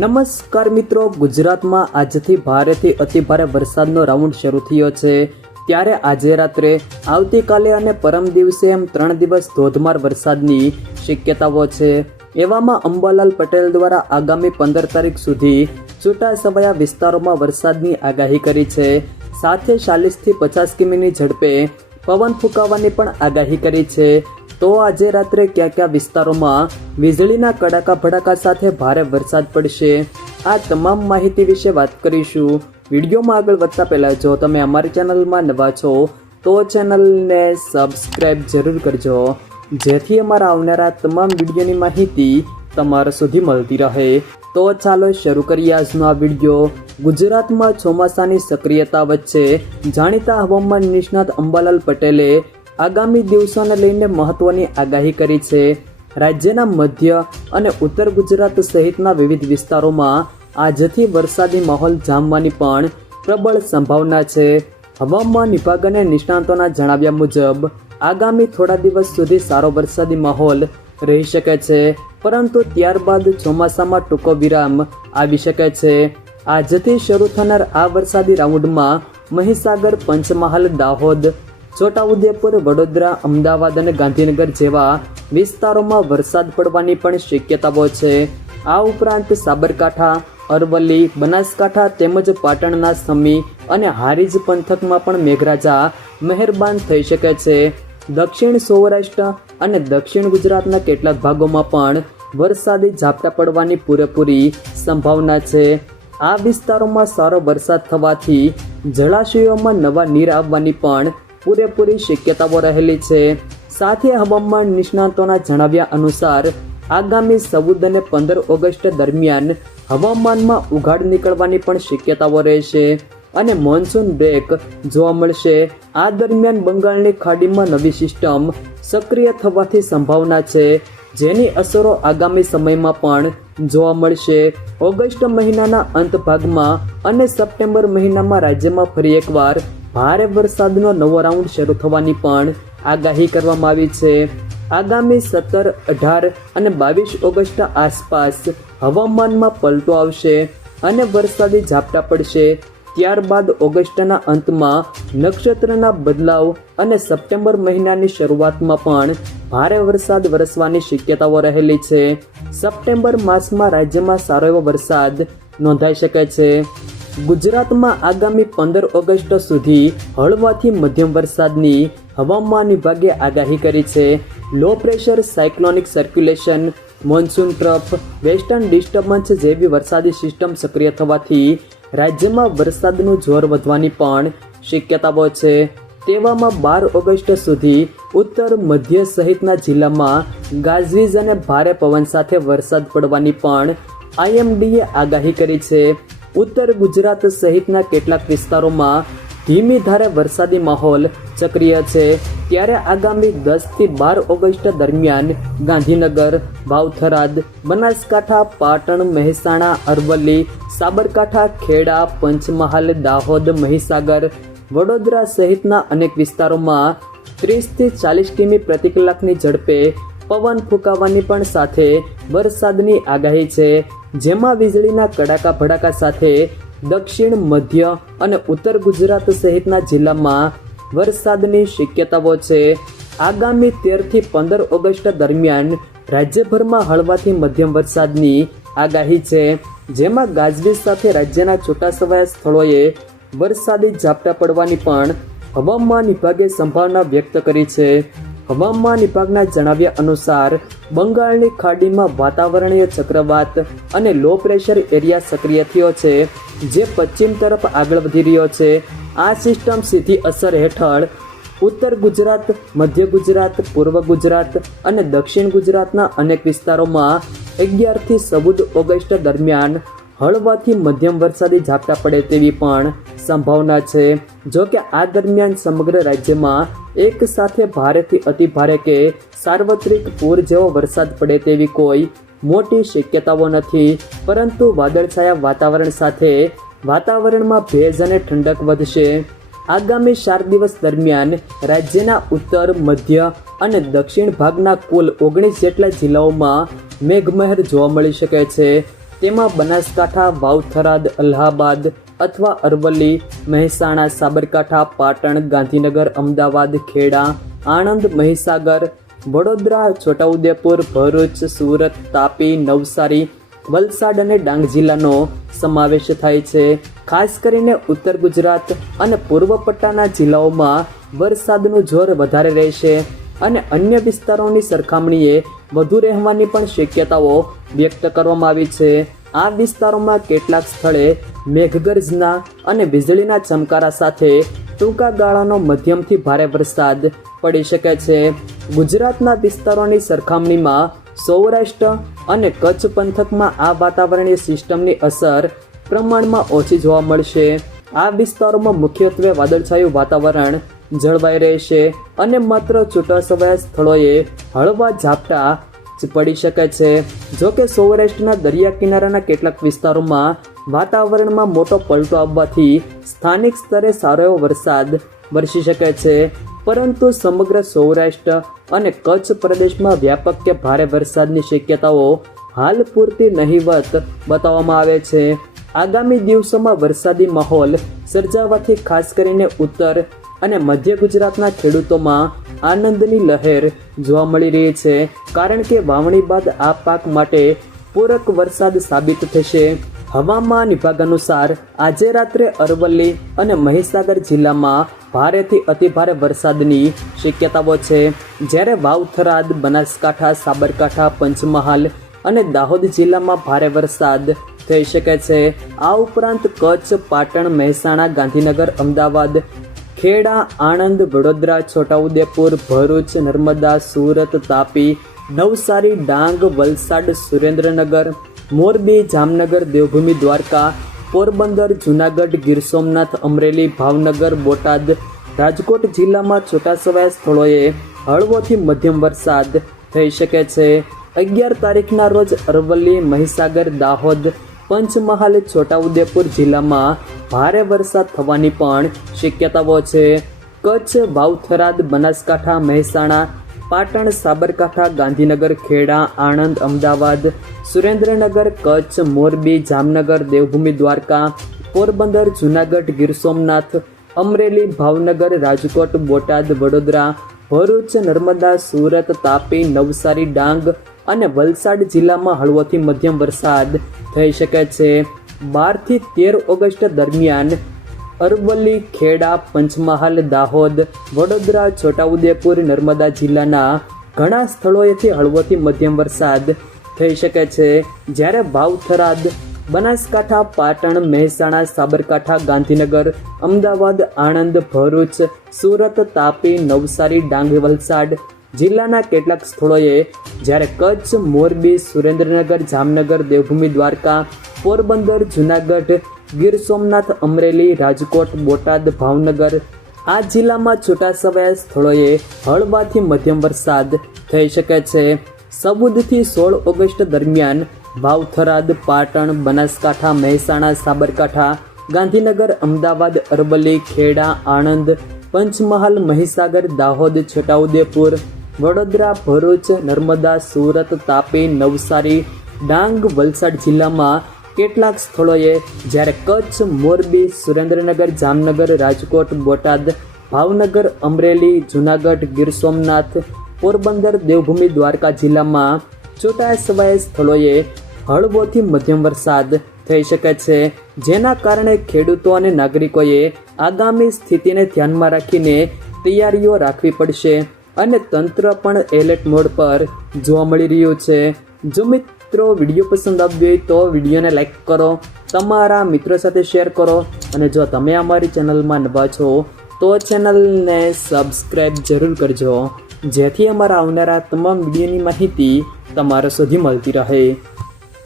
નમસ્કાર મિત્રો, ગુજરાતમાં આજથી ભારેથી અતિભારે વરસાદનો રાઉન્ડ શરૂ થયો છે. ત્યારે આજે રાત્રે, આવતીકાલે અને પરમ દિવસે એમ 3 દિવસ ધોધમાર વરસાદની શક્યતાઓ છે. એવામાં અંબાલાલ પટેલ દ્વારા આગામી 15 તારીખ સુધી છૂટાછવાયા વિસ્તારોમાં વરસાદની આગાહી કરી છે. સાથે 40થી 50 કિમીની ઝડપે પવન ફૂંકાવાની પણ આગાહી કરી છે. તો આજે રાત્રે ક્યાં ક્યાં વિસ્તારોમાં વીજળીના કડાકા ભડાકા સાથે ભારે વરસાદ પડશે, આ તમામ માહિતી વિશે વાત કરીશું. વિડીયોમાં આગળ વધતા પહેલાં જો તમે અમારી ચેનલમાં નવા છો તો ચેનલને સબસ્ક્રાઈબ જરૂર કરજો, જેથી અમારા આવનારા તમામ વિડીયોની માહિતી તમારા સુધી મળતી રહે. તો ચાલો શરૂ કરીએ આજનો આ વિડીયો. ગુજરાતમાં ચોમાસાની સક્રિયતા વચ્ચે જાણીતા હવામાન નિષ્ણાત અંબાલાલ પટેલે આગામી દિવસોને લઈને મહત્વની આગાહી કરી છે. રાજ્યના મધ્ય અને ઉત્તર ગુજરાત સહિતના વિવિધ વિસ્તારોમાં આજથી વરસાદી માહોલ જામવાની પણ પ્રબળ સંભાવના છે. હવામાન વિભાગ અને નિષ્ણાતોના જણાવ્યા મુજબ આગામી થોડા દિવસ સુધી સારો વરસાદી માહોલ રહી શકે છે, પરંતુ ત્યારબાદ ચોમાસામાં ટૂંકો વિરામ આવી શકે છે. આજથી શરૂ થનાર આ વરસાદી રાઉન્ડમાં મહીસાગર, પંચમહાલ, દાહોદ, છોટાઉદેપુર, વડોદરા, અમદાવાદ અને ગાંધીનગર જેવા વિસ્તારોમાં વરસાદ પડવાની પણ શક્યતાઓ છે. આ ઉપરાંત સાબરકાંઠા, અરવલ્લી, બનાસકાંઠા તેમજ પાટણના સમી અને હારીજ પંથકમાં પણ મેઘરાજા મહેરબાન થઈ શકે છે. દક્ષિણ સૌરાષ્ટ્ર અને દક્ષિણ ગુજરાતના કેટલાક ભાગોમાં પણ વરસાદી ઝાપટા પડવાની પૂરેપૂરી સંભાવના છે. આ વિસ્તારોમાં સારો વરસાદ થવાથી જળાશયોમાં નવા નીર આવવાની પણ પૂરેપૂરી શક્યતાઓ રહેલી છે. સાથે હવામાન નિષ્ણાતોના જણાવ્યા અનુસાર આગામી 14 અને 15 ઓગસ્ટ દરમિયાન હવામાનમાં ઉઘાડ નીકળવાની પણ શક્યતાઓ રહેશે અને મોન્સૂન બ્રેક જોવા મળશે. આ દરમિયાન બંગાળની ખાડીમાં નવી સિસ્ટમ સક્રિય થવાથી સંભાવના છે, જેની અસરો આગામી સમયમાં પણ જોવા મળશે. ઓગસ્ટ મહિનાના અંત ભાગમાં અને સપ્ટેમ્બર મહિનામાં રાજ્યમાં ફરી એકવાર ભારે વરસાદનો નવો રાઉન્ડ શરૂ થવાની પણ આગાહી કરવામાં આવી છે. આગામી 17, 18 અને 22 ઓગસ્ટ આસપાસ હવામાનમાં પલટો આવશે અને વરસાદી ઝાપટા પડશે. ત્યારબાદ ઓગસ્ટના અંતમાં નક્ષત્રના બદલાવ અને સપ્ટેમ્બર મહિનાની શરૂઆતમાં પણ ભારે વરસાદ વરસવાની શક્યતાઓ રહેલી છે. સપ્ટેમ્બર માસમાં રાજ્યમાં સારો એવો વરસાદ નોંધાઈ શકે છે. ગુજરાતમાં આગામી 15 ઓગસ્ટ સુધી હળવાથી મધ્યમ વરસાદની હવામાન વિભાગે આગાહી કરી છે. Low pressure, cyclonic circulation, monsoon trough, western disturbance જેવી વરસાદી સિસ્ટમ સક્રિય થવાથી રાજ્યમાં વરસાદનું જોર વધવાની પણ શક્યતાઓ છે. તેવામાં 12 ઓગસ્ટ સુધી ઉત્તર મધ્ય સહિતના જિલ્લામાં ગાજવીજ અને ભારે પવન સાથે વરસાદ પડવાની પણ IMDએ આગાહી કરી છે. ઉત્તર ગુજરાત સહિતના કેટલાક વિસ્તારોમાં ધીમી ધારે વરસાદી માહોલ સક્રિય છે. ત્યારે આગામી 10થી 12 ઓગસ્ટ દરમિયાન ગાંધીનગર, વાવથરાદ, બનાસકાંઠા, પાટણ, મહેસાણા, અરવલ્લી, સાબરકાંઠા, ખેડા, પંચમહાલ, દાહોદ, મહીસાગર, વડોદરા સહિતના અનેક વિસ્તારોમાં 30થી 40 કિમી પ્રતિ કલાકની ઝડપે પવન ફૂંકાવાની પણ સાથે વરસાદની આગાહી છે, જેમાં વીજળીના કડાકા ભડાકા સાથે દક્ષિણ, મધ્ય અને ઉત્તર ગુજરાત સહિતના જિલ્લામાં વરસાદની શક્યતાઓ છે. આગામી 13થી 15 ઓગસ્ટ દરમિયાન રાજ્યભરમાં હળવાથી મધ્યમ વરસાદની આગાહી છે, જેમાં ગાજવીજ સાથે રાજ્યના છૂટાછવાયા સ્થળોએ વરસાદી ઝાપટા પડવાની પણ હવામાન વિભાગે સંભાવના વ્યક્ત કરી છે. હવામાન વિભાગના જણાવ્યા અનુસાર બંગાળની ખાડીમાં વાતાવરણીય ચક્રવાત અને લો પ્રેશર એરિયા સક્રિય થયો છે, જે પશ્ચિમ તરફ આગળ વધી રહ્યો છે. આ સિસ્ટમ સીધી અસર હેઠળ ઉત્તર ગુજરાત, મધ્ય ગુજરાત, પૂર્વ ગુજરાત અને દક્ષિણ ગુજરાતના અનેક વિસ્તારોમાં 11થી 14 ઓગસ્ટ દરમિયાન હળવાથી મધ્યમ વરસાદી ઝાપટા પડે તેવી પણ સંભાવના છે. જો કે આ દરમિયાન સમગ્ર રાજ્યમાં એક સાથે ભારેથી અતિભારે કે સાર્વત્રિક પૂર જેવો વરસાદ પડે તેવી કોઈ મોટી શક્યતાઓ નથી, પરંતુ વાદળછાયા વાતાવરણ સાથે વાતાવરણમાં ભેજ અને ઠંડક વધશે. આગામી 4 દિવસ દરમિયાન રાજ્યના ઉત્તર, મધ્ય અને દક્ષિણ ભાગના કુલ 19 જેટલા જિલ્લાઓમાં મેઘમહેર જોવા મળી શકે છે. તેમાં બનાસકાંઠા, વાવ, થરાદ, અલ્હાબાદ અથવા અરવલ્લી, મહેસાણા, સાબરકાંઠા, પાટણ, ગાંધીનગર, અમદાવાદ, ખેડા, આણંદ, મહીસાગર, વડોદરા, છોટાઉદેપુર, ભરૂચ, સુરત, તાપી, નવસારી, વલસાડ અને ડાંગ જિલ્લાનો સમાવેશ થાય છે. ખાસ કરીને ઉત્તર ગુજરાત અને પૂર્વ પટ્ટાના જિલ્લાઓમાં વરસાદનું જોર વધારે રહેશે અને અન્ય વિસ્તારોની સરખામણીએ વધુ રહેવાની પણ શક્યતાઓ વ્યક્ત કરવામાં આવી છે. આ વિસ્તારોમાં કેટલાક સ્થળે મેઘગર્જના અને વીજળીના ચમકારા સાથે ટૂંકા ગાળાનો મધ્યમથી ભારે વરસાદ પડી શકે છે. ગુજરાતના વિસ્તારોની સરખામણીમાં સૌરાષ્ટ્ર અને કચ્છ પંથકમાં આ વાતાવરણીય સિસ્ટમની અસર પ્રમાણમાં ઓછી જોવા મળશે. આ વિસ્તારોમાં મુખ્યત્વે વાદળછાયું વાતાવરણ જળવાઈ રહેશે અને માત્ર છૂટાછવાયા સ્થળોએ હળવા ઝાપટા જ પડી શકે છે. જોકે સૌરાષ્ટ્રના દરિયા કિનારાના કેટલાક વિસ્તારોમાં વાતાવરણમાં મોટો પલટો આવવાથી સ્થાનિક સ્તરે સારો એવો વરસાદ વરસી શકે છે. પરંતુ સમગ્ર સૌરાષ્ટ્ર અને કચ્છ પ્રદેશમાં વ્યાપક કે ભારે વરસાદની શક્યતાઓ હાલ પૂરતી નહીવત બતાવવામાં આવે છે. આગામી દિવસોમાં વરસાદી માહોલ સર્જાવાથી ખાસ કરીને ઉત્તર અને મધ્ય ગુજરાતના ખેડૂતોમાં આનંદની લહેર જોવા મળી રહી છે, કારણ કે વાવણી બાદ આ પાક માટે પૂરક વરસાદ સાબિત થશે. હવામાન વિભાગ અનુસાર આજે રાત્રે અરવલ્લી અને મહીસાગર જિલ્લામાં ભારેથી અતિભારે વરસાદની શક્યતાઓ છે, જ્યારે વાવ, થરાદ, બનાસકાંઠા, સાબરકાંઠા, પંચમહાલ અને દાહોદ જિલ્લામાં ભારે વરસાદ થઈ શકે છે. આ ઉપરાંત કચ્છ, પાટણ, મહેસાણા, ગાંધીનગર, અમદાવાદ, ખેડા, આણંદ, વડોદરા, છોટાઉદેપુર, ભરૂચ, નર્મદા, સુરત, તાપી, નવસારી, ડાંગ, વલસાડ, સુરેન્દ્રનગર, મોરબી, જામનગર, દેવભૂમિ, દ્વારકા, પોરબંદર, જૂનાગઢ, ગીર સોમનાથ, અમરેલી, ભાવનગર, બોટાદ, રાજકોટ જિલ્લામાં છૂટાછવાયા સ્થળોએ હળવોથી મધ્યમ વરસાદ થઈ શકે છે. 11 તારીખના રોજ અરવલ્લી, મહીસાગર, દાહોદ, પંચમહાલ, છોટાઉદેપુર જિલ્લામાં ભારે વરસાદ થવાની પણ શક્યતાઓ છે. કચ્છ, વાવ, થરાદ, બનાસકાંઠા, મહેસાણા, પાટણ, સાબરકાંઠા, ગાંધીનગર, ખેડા, આણંદ, અમદાવાદ, સુરેન્દ્રનગર, કચ્છ, મોરબી, જામનગર, દેવભૂમિ, દ્વારકા, પોરબંદર, જૂનાગઢ, ગીર સોમનાથ, અમરેલી, ભાવનગર, રાજકોટ, બોટાદ, વડોદરા, ભરૂચ, નર્મદા, સુરત, તાપી, નવસારી, ડાંગ અને વલસાડ જિલ્લામાં હળવોથી મધ્યમ વરસાદ થઈ શકે છે. 12 થી 13 ઓગસ્ટ દરમિયાન અરવલ્લી, ખેડા, પંચમહાલ, દાહોદ, વડોદરા, છોટાઉદેપુર, નર્મદા જિલ્લાના ઘણા સ્થળોએથી હળવોથી મધ્યમ વરસાદ થઈ શકે છે, જ્યારે વાવ, થરાદ, બનાસકાંઠા, પાટણ, મહેસાણા, સાબરકાંઠા, ગાંધીનગર, અમદાવાદ, આણંદ, ભરૂચ, સુરત, તાપી, નવસારી, ડાંગ, વલસાડ જિલ્લાના કેટલાક સ્થળોએ, જ્યારે કચ્છ, મોરબી, સુરેન્દ્રનગર, જામનગર, દેવભૂમિ, દ્વારકા, પોરબંદર, જૂનાગઢ, ગીર સોમનાથ, અમરેલી, રાજકોટ, બોટાદ, ભાવનગર આ જિલ્લામાં છૂટાછવાયા સ્થળોએ હળવાથી મધ્યમ વરસાદ થઈ શકે છે. 14 થી 16 ઓગસ્ટ દરમિયાન વાવ, થરાદ, પાટણ, બનાસકાંઠા, મહેસાણા, સાબરકાંઠા, ગાંધીનગર, અમદાવાદ, અરવલ્લી, ખેડા, આણંદ, પંચમહાલ, મહીસાગર, દાહોદ, છોટાઉદેપુર, વડોદરા, ભરૂચ, નર્મદા, સુરત, તાપી, નવસારી, ડાંગ, વલસાડ જિલ્લામાં કેટલાક સ્થળોએ, જ્યારે કચ્છ, મોરબી, સુરેન્દ્રનગર, જામનગર, રાજકોટ, બોટાદ, ભાવનગર, અમરેલી, જૂનાગઢ, ગીર સોમનાથ, પોરબંદર, દેવભૂમિ, દ્વારકા જિલ્લામાં છૂટાછવાયા સ્થળોએ હળવોથી મધ્યમ વરસાદ થઈ શકે છે, જેના કારણે ખેડૂતો અને નાગરિકોએ આગામી સ્થિતિને ધ્યાનમાં રાખીને તૈયારીઓ રાખવી પડશે અને તંત્ર પણ એલર્ટ મોડ પર જોવા મળી રહ્યું છે. જો મિત્રો વિડીયો પસંદ આવ્યો હોય તો વિડીયોને લાઈક કરો, તમારા મિત્રો સાથે શેર કરો અને જો તમે અમારી ચેનલમાં નવા છો તો ચેનલને સબસ્ક્રાઈબ જરૂર કરજો, જેથી અમારા આવનારા તમામ વિડીયોની માહિતી તમારા સુધી મળતી રહે.